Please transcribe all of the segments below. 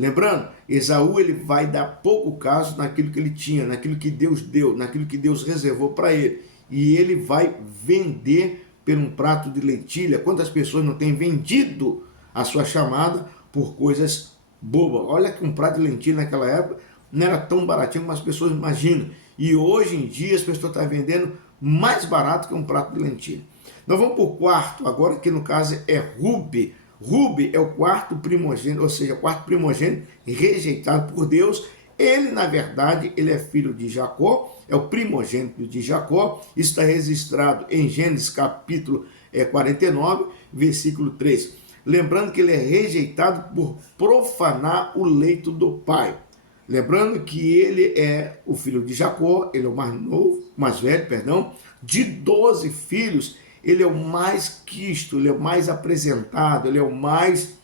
Lembrando, Esaú ele vai dar pouco caso naquilo que ele tinha, naquilo que Deus deu, naquilo que Deus reservou para ele. E ele vai vender por um prato de lentilha. Quantas pessoas não têm vendido a sua chamada por coisas bobas? Olha que um prato de lentilha naquela época não era tão baratinho como as pessoas imaginam. E hoje em dia as pessoas estão vendendo mais barato que um prato de lentilha. Nós vamos para o quarto, agora que no caso é Rubi. Rubi é o quarto primogênito, ou seja, o quarto primogênito rejeitado por Deus. Ele, na verdade, ele é filho de Jacó, é o primogênito de Jacó. Isso está registrado em Gênesis capítulo 49, versículo 3. Lembrando que ele é rejeitado por profanar o leito do pai. Lembrando que ele é o filho de Jacó, ele é o mais novo, mais velho, perdão, de 12 filhos, ele é o mais quisto, ele é o mais apresentado, ele é o mais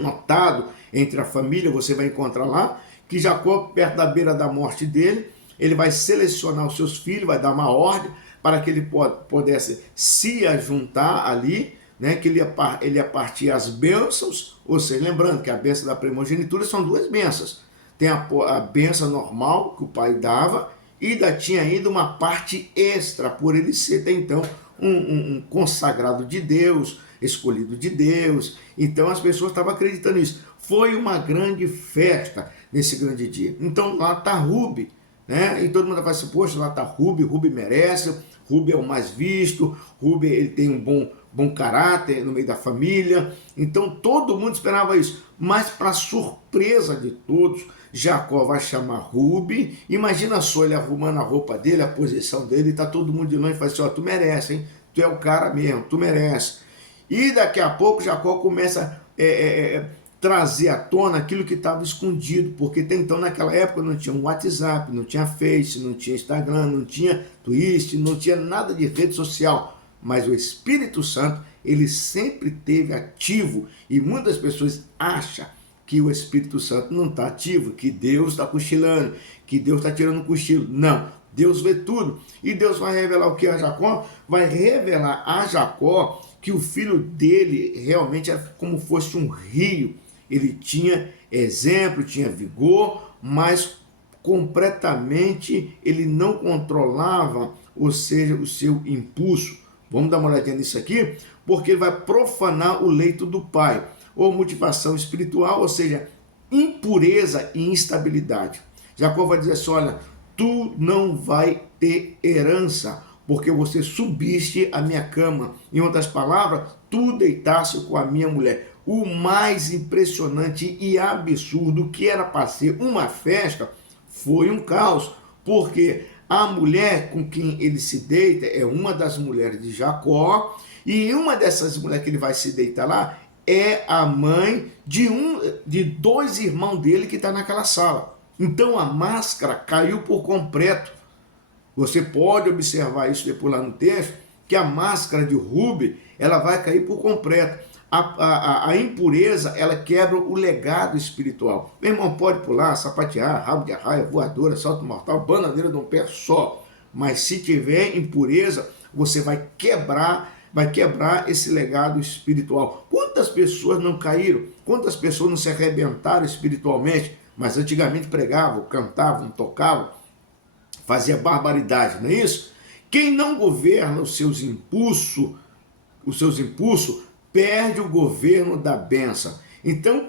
notado entre a família. Você vai encontrar lá que Jacó, perto da beira da morte dele, ele vai selecionar os seus filhos, vai dar uma ordem para que ele pudesse se ajuntar ali, né, que ele ia partir as bênçãos, ou seja, lembrando que a bênção da primogenitura são duas bênçãos. Tem a bênção normal que o pai dava, e tinha ainda uma parte extra, por ele ser até então um consagrado de Deus, escolhido de Deus. Então as pessoas estavam acreditando nisso. Foi uma grande festa nesse grande dia. Então lá está Rubi, né? E todo mundo vai assim, poxa, lá está Rubi, Rubi merece, Rubi é o mais visto, Rubi ele tem um bom caráter no meio da família. Então todo mundo esperava isso. Mas para surpresa de todos, Jacó vai chamar Rubi. Imagina só ele arrumando a roupa dele, a posição dele, e tá todo mundo de longe e fala assim, ó, tu merece, hein? Tu é o cara mesmo, tu merece. E daqui a pouco Jacó começa a trazer à tona aquilo que estava escondido, porque até então naquela época não tinha um WhatsApp, não tinha Face, não tinha Instagram, não tinha Twitter, não tinha nada de rede social. Mas o Espírito Santo, ele sempre esteve ativo, e muitas pessoas acham que o Espírito Santo não está ativo, que Deus está cochilando, que Deus está tirando um cochilo. Não, Deus vê tudo. E Deus vai revelar o que a Jacó? Vai revelar a Jacó que o filho dele realmente era como fosse um rio. Ele tinha exemplo, tinha vigor, mas completamente ele não controlava, ou seja, o seu impulso. Vamos dar uma olhadinha nisso aqui, porque ele vai profanar o leito do pai, ou motivação espiritual, ou seja, impureza e instabilidade. Jacó vai dizer assim, olha, tu não vai ter herança, porque você subiste a minha cama. Em outras palavras, tu deitaste com a minha mulher. O mais impressionante e absurdo, que era para ser uma festa, foi um caos, porque a mulher com quem ele se deita é uma das mulheres de Jacó, e uma dessas mulheres que ele vai se deitar lá é a mãe de dois irmãos dele que está naquela sala. Então a máscara caiu por completo. Você pode observar isso depois lá no texto, que a máscara de Rubi, ela vai cair por completo. A impureza, ela quebra o legado espiritual. Meu irmão, pode pular, sapatear, rabo de arraia, voadora, salto mortal, bananeira de um pé só. Mas se tiver impureza, você vai quebrar esse legado espiritual. Quantas pessoas não caíram? Quantas pessoas não se arrebentaram espiritualmente? Mas antigamente pregavam, cantavam, tocavam, fazia barbaridade, não é isso? Quem não governa os seus impulsos, perde o governo da bênção. Então,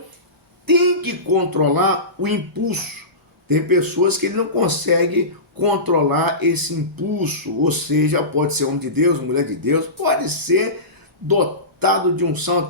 tem que controlar o impulso. Tem pessoas que não conseguem controlar esse impulso, ou seja, pode ser homem de Deus, mulher de Deus, pode ser dotado de unção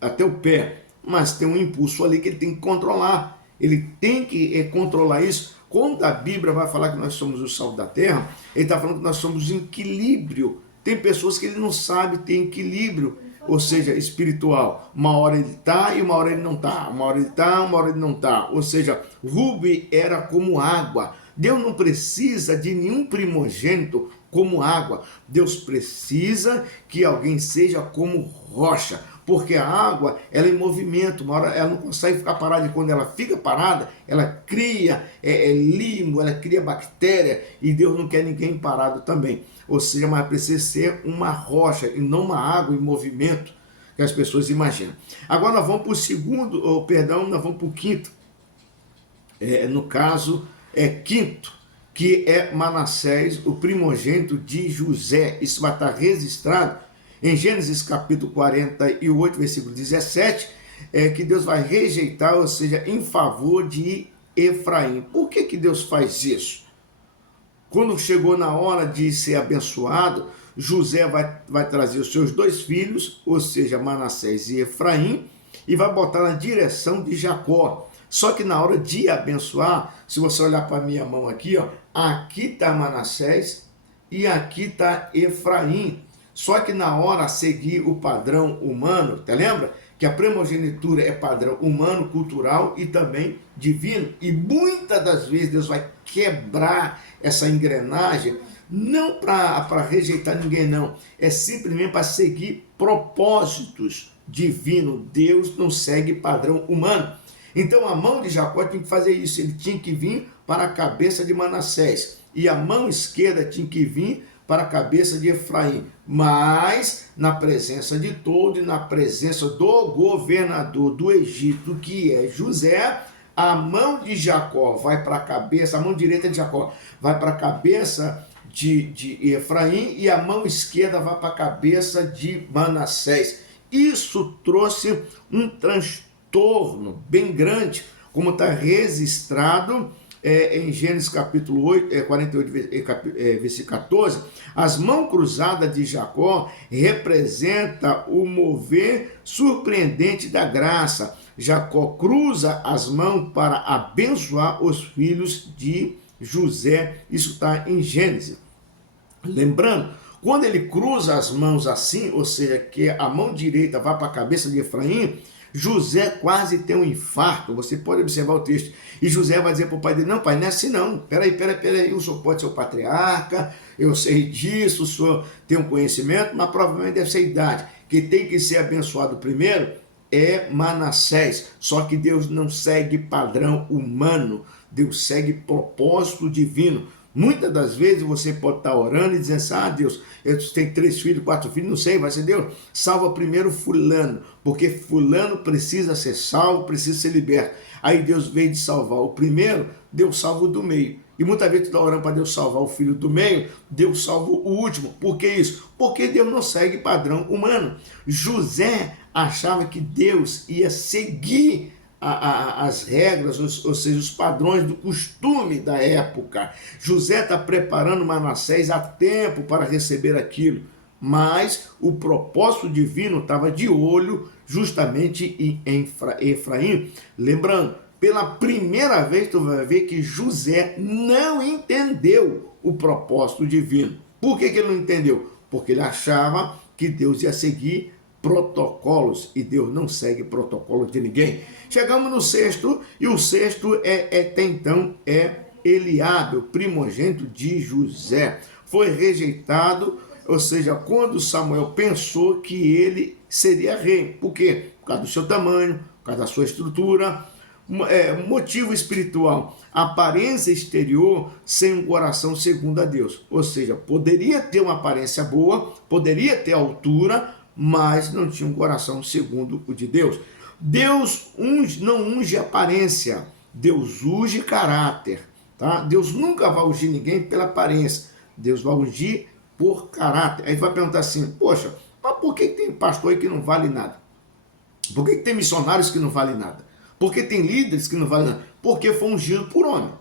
até o pé, mas tem um impulso ali que ele tem que controlar. Ele tem que controlar isso. Quando a Bíblia vai falar que nós somos o sal da terra, ele está falando que nós somos em equilíbrio. Tem pessoas que ele não sabe ter equilíbrio, ou seja, espiritual. Uma hora ele está e uma hora ele não está. Uma hora ele está, uma hora ele não está. Ou seja, Rubi era como água. Deus não precisa de nenhum primogênito como água. Deus precisa que alguém seja como rocha. Porque a água, ela é em movimento, uma hora ela não consegue ficar parada, e quando ela fica parada, ela cria limo, ela cria bactéria, e Deus não quer ninguém parado também. Ou seja, mas precisa ser uma rocha e não uma água em movimento. que as pessoas imaginam. Agora nós vamos para o segundo, ou perdão, nós vamos para o quinto. No caso, quinto, que é Manassés, o primogênito de José. Isso vai estar registrado em Gênesis capítulo 48, versículo 17, que Deus vai rejeitar, ou seja, em favor de Efraim. Por que Deus faz isso? Quando chegou na hora de ser abençoado, José vai trazer os seus dois filhos, ou seja, Manassés e Efraim, e vai botar na direção de Jacó. Só que na hora de abençoar, se você olhar para a minha mão aqui, ó, aqui está Manassés e aqui está Efraim. Só que na hora de seguir o padrão humano, tá lembra? Que a primogenitura é padrão humano, cultural e também divino. E muitas das vezes Deus vai quebrar essa engrenagem, não para rejeitar ninguém, não. É simplesmente para seguir propósitos divinos. Deus não segue padrão humano. Então a mão de Jacó tinha que fazer isso, ele tinha que vir para a cabeça de Manassés, e a mão esquerda tinha que vir para a cabeça de Efraim, mas na presença de todo e na presença do governador do Egito, que é José, a mão de Jacó vai para a cabeça, a mão direita de Jacó vai para a cabeça de Efraim, e a mão esquerda vai para a cabeça de Manassés. Isso trouxe um transtorno bem grande, como está registrado em Gênesis capítulo 48, versículo 14. As mãos cruzadas de Jacó representa o mover surpreendente da graça. Jacó cruza as mãos para abençoar os filhos de José. Isso está em Gênesis. Lembrando, quando ele cruza as mãos assim, ou seja, que a mão direita vai para a cabeça de Efraim, José quase tem um infarto. Você pode observar o texto. E José vai dizer para o pai dele: não, pai, não é assim não. Peraí, o senhor pode ser o patriarca, eu sei disso, o senhor tem um conhecimento, mas provavelmente deve ser a idade. Que tem que ser abençoado primeiro é Manassés. Só que Deus não segue padrão humano, Deus segue propósito divino. Muitas das vezes você pode estar orando e dizer assim: Deus, eu tenho 3 filhos, 4 filhos, não sei, vai ser Deus, salva primeiro fulano, porque fulano precisa ser salvo, precisa ser liberto. Aí Deus veio de salvar o primeiro, Deus salva o do meio. E muitas vezes tu está orando para Deus salvar o filho do meio, Deus salva o último. Por que isso? Porque Deus não segue padrão humano. José achava que Deus ia seguir as regras, ou seja, os padrões do costume da época. José está preparando Manassés há tempo para receber aquilo, mas o propósito divino estava de olho justamente em Efraim. Lembrando, pela primeira vez tu vai ver que José não entendeu o propósito divino. Por que ele não entendeu? Porque ele achava que Deus ia seguir protocolos, e Deus não segue protocolo de ninguém. Chegamos no sexto, e o sexto até então Eliabe, o primogênito de José. Foi rejeitado, ou seja, quando Samuel pensou que ele seria rei. Por quê? Por causa do seu tamanho, por causa da sua estrutura. Motivo espiritual: aparência exterior sem um coração segundo a Deus. Ou seja, poderia ter uma aparência boa, poderia ter altura, mas não tinha um coração segundo o de Deus. Deus não unge aparência, Deus unge caráter. Tá? Deus nunca vai ungir ninguém pela aparência, Deus vai ungir por caráter. Aí vai perguntar assim: poxa, mas por que tem pastor aí que não vale nada? Por que tem missionários que não valem nada? Por que tem líderes que não valem nada? Porque foi ungido por homem.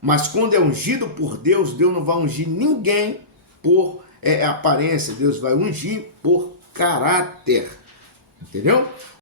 Mas quando é ungido por Deus, Deus não vai ungir ninguém por aparência, Deus vai ungir por caráter. Entendeu?